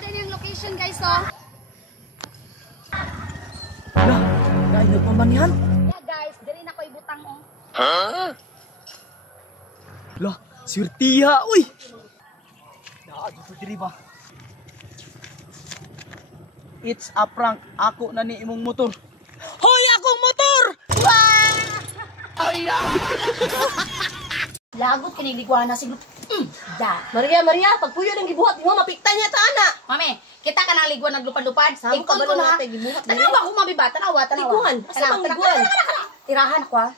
din yung location guys, oh. Wala, dahil pa man yan. Yeah guys, diri na ko ibutang, oh. Wala, sirtiya, uy. Dito diri ba? It's a prank. Ako na ni imong motor. Hoy, akong motor! Lagot kinigligwa na siguro. Da. Maria, pagpuyo ng gibuhat mo, mapiktan niya ta ana. Mami, kita ka nang liguan naglupad-lupad. Saan ka Ikon ba ko na. natin gibuhat? Tanawa ko mabiba, tanawa. Liguan. Asa bang liguan? Tirahan ako, ah.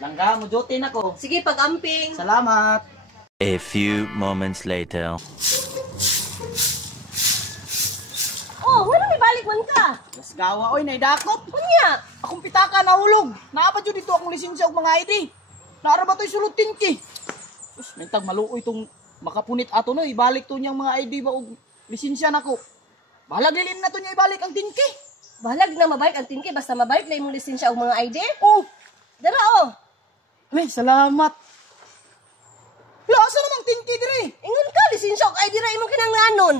Langga mo jotin ako. Sige, pag-amping. Salamat. A few moments later. Oh, wala may balik man ka. Las gawa, oy, naidakot. Unya. Akong pitaka nahulog. Naapa dyan dito akong lisensya og mga ID. Naara ba to'y sulutin ki? Sus, mentag maluoy itong makapunit ato no. Ibalik to niyang mga ID ba og lisensya nako. Bahalag lilin na to niya ibalik ang tinki. Bahalag na mabalik ang tingki basta mabalik na imong lisensya og mga ID. Oh, Dara oh. may salamat. Lasa namang tinki dire. Ingon ka lisensya og ID ra imong kinahanglanon.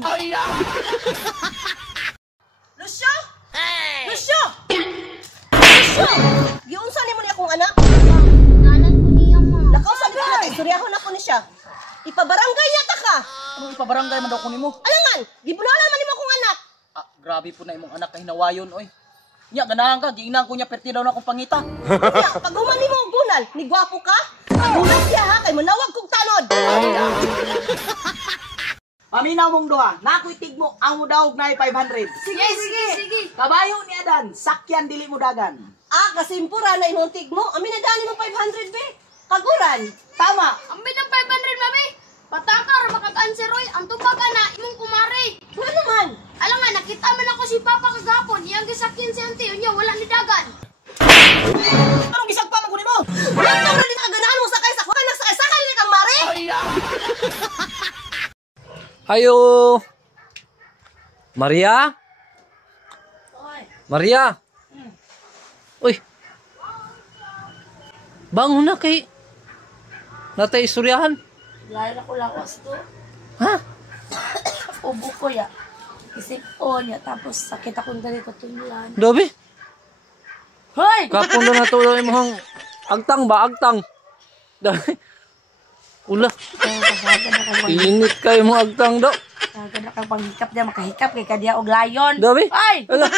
Lucio? Hey. Lucio! Lucio! Giunsa nimo ni akong anak? Nalan ko niya, ma. Lakaw sa lihat, istoryahon ako ni siya. Ipabarangay yata ka. Anong ipabarangay man daw ko nimo? Alangan, gibunalan man nimo akong anak. Ah, grabe po na imong anak kay hinawayon oy. Nya ganahan ka, giingnan ko niya perti daw na akong pangita. Kuya, pag human nimo og bunal, ni gwapo ka? Bunal siya ha, kay manawag kog tanod. Paminaw mong duha, nakoy tigmo ang mudawog na 500. Sige. Kabayo ni Adan, sakyan dili mo dagan. Ah, kasimpura na imong tigmo. Amin na dani mo 500 be. Kaguran. Tama. Ambi ng 500, mami. Patakar, makag-answer, oy. Ang tubaga na, imong kumari. Ano naman? Alam nga, nakita man ako si Papa kagapon. Iyang gisakyan si Auntie. Unya, wala ni dagan. Anong gisagpa man ko nimo? Wala ka rin kaganahan mo sakay sa kuha na sakay ni kang mare. Ayo. Maria? Maria? Uy. Bangon na kay natay istoryahan. Lain ako lawas to. Ha? Ubo ko ya. Isip ko niya. Tapos sakit akong ganito tumulan. Dobi? Hoy! Kapon na to yung mga agtang ba? Agtang. Dobi? Ula. Kasaga na kang Init kayo mga agtang do. panghikap niya. Makahikap kay kadya og layon. Dobi? Ay! Ula.